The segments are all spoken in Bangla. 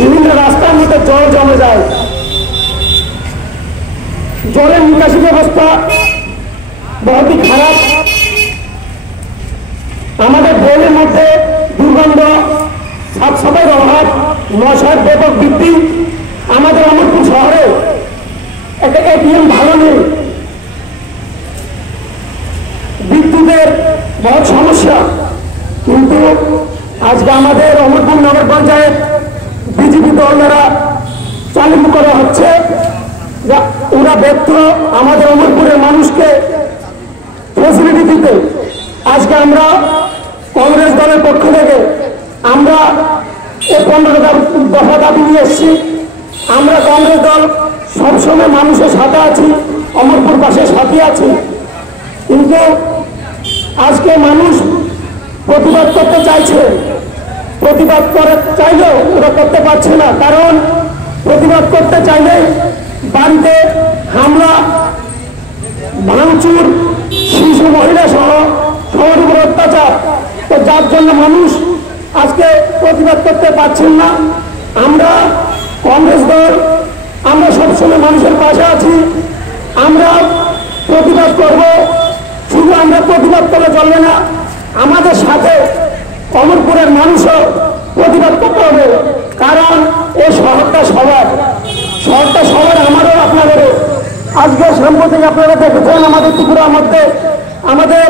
বিভিন্ন রাস্তার মধ্যে জল জমে যায়, জলের নিকাশি ব্যবস্থা বহুতই খারাপ। আমাদের ড্রেনের মধ্যে দুর্গন্ধ, সাফসাফাইয়ের অভাব, মশার ব্যাপক বৃদ্ধি। আমাদের অমরপুর শহরে একটা এটিএম ভালো নেই, বিদ্যুতের বড় সমস্যা। কিন্তু আজকে আমাদের অমরপুর নগর পঞ্চায়েত বিজেপি দল দ্বারা চালু করা হচ্ছে, ওরা ব্যর্থ আমাদের অমরপুরের মানুষকে ফেসিলিটি দিতে। আজকে আমরা কংগ্রেস দলের পক্ষ থেকে আমরা এই 15 দফা দাবি নিয়ে এসেছি। আমরা কংগ্রেস দল সবসময় মানুষের সাথে আছি, অমরপুর পাশের সাথে আছি। কিন্তু আজকে মানুষ প্রতিবাদ করতে চাইছে, প্রতিবাদ করে চাইলেও ওরা করতে পারছে না। কারণ প্রতিবাদ করতে চাইলে বাড়িতে হামলা, ভাঙচুর, শিশু মহিলা সহ সবার উপর অত্যাচার। তো যার জন্য মানুষ আজকে প্রতিবাদ করতে পারছেন না। আমরা কংগ্রেস দল আমরা সবসময় মানুষের পাশে আছি, আমরা প্রতিবাদ করব। শুধু আমরা প্রতিবাদ করলে চলবে না, আমাদের সাথে অমরপুরের মানুষও প্রতিবাদ করতে হবে। কারণ এই শহরটা সবার, আমারও আপনাদেরও। আজকে সাম্প্রতিক আপনারা দেখেছেন আমাদের ত্রিপুরার মধ্যে আমাদের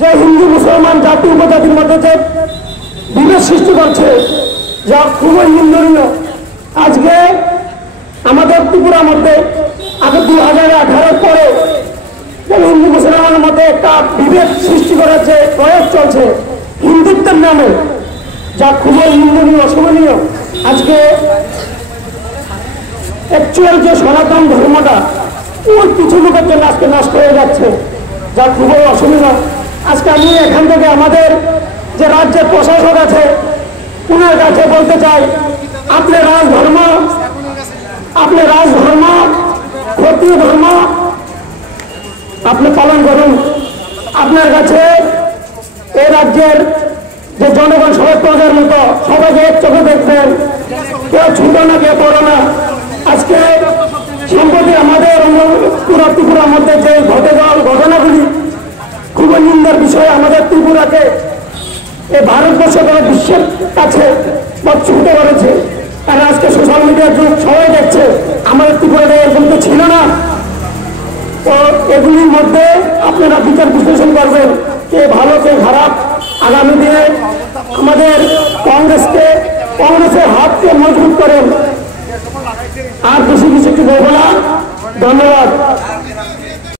যে হিন্দু মুসলমান জাতি উপজাতির মধ্যে যে বিভেদ সৃষ্টি করছে, যা খুবই নিন্দনীয়। আজকে আমাদের ত্রিপুরার মধ্যে আগে 2018 পরে হিন্দু মুসলমানের মধ্যে একটা বিভেদ সৃষ্টি করার যে প্রয়োগ চলছে হিন্দুত্বের নামে, যা খুবই নিন্দনীয়, অশোভনীয়। আজকে অ্যাকচুয়াল যে সনাতন ধর্মটা ওই কিছু লোকের জন্য আজকে নষ্ট হয়ে যাচ্ছে, যা খুবই অশোভনীয়। আজকে আমি এখান থেকে আমাদের যে রাজ্যের প্রশাসক আছে ওনার কাছে বলতে চাই, আপনি রাজধর্ম, ক্ষত্রিয় ধর্ম আপনি পালন করুন। আপনার কাছে এই রাজ্যের যে জনগণ সবাই প্রজার মতো সবাইকে এক চোখে দেখবেন, কেউ ছোট না কেউ বড় না। আজকে সম্প্রতি আমাদের পুরো ত্রিপুরার মধ্যে যে ঘটে যাওয়ার ঘটনাগুলি খুবই নিন্দার বিষয়। আমাদের ত্রিপুরাকে এই ভারতবর্ষ তারা বিশ্বের কাছে ছুটে করেছে। কারণ আজকে সোশ্যাল মিডিয়ার যুগ, সবাই দেখছে আমাদের ত্রিপুরাতে এরকম তো ছিল না। তো এগুলির মধ্যে আপনারা বিচার বিশ্লেষণ করবেন কে ভালো কে খারাপ। আগামী দিনে আমাদের কংগ্রেসের হাতকে মজবুত করেন। আর বেশি কিছু বলবো না, ধন্যবাদ।